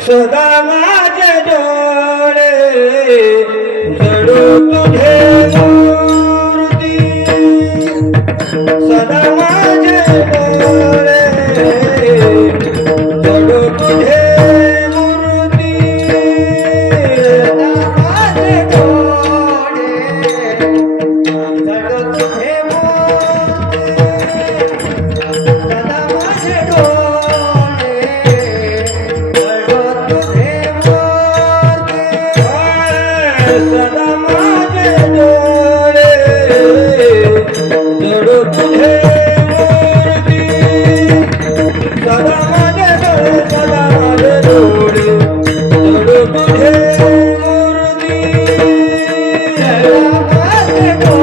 સદા માજ જોડે જડો તુજે સદા Thank you.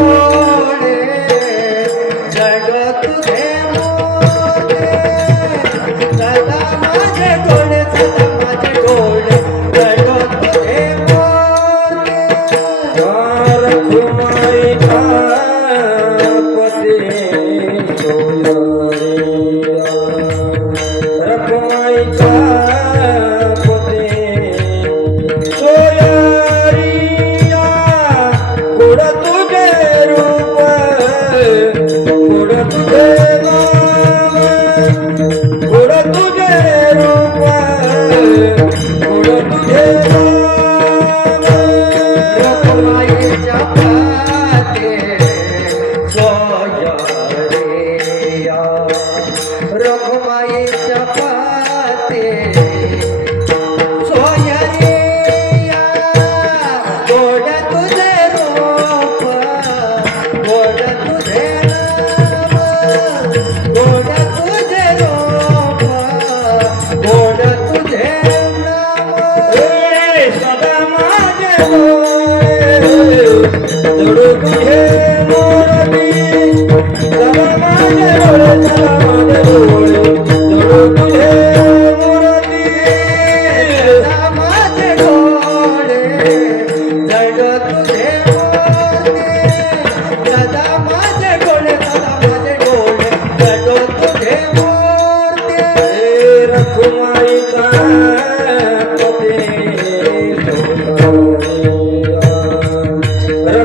জড়ো হে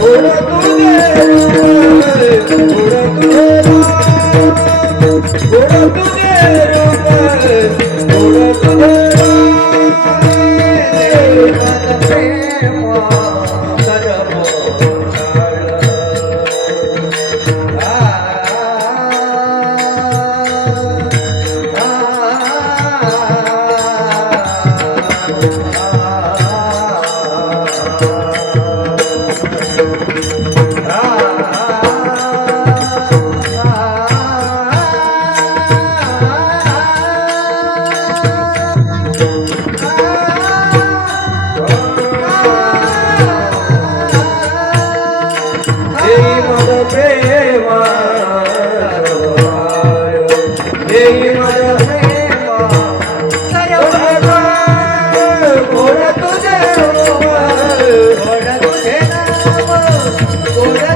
ও Olha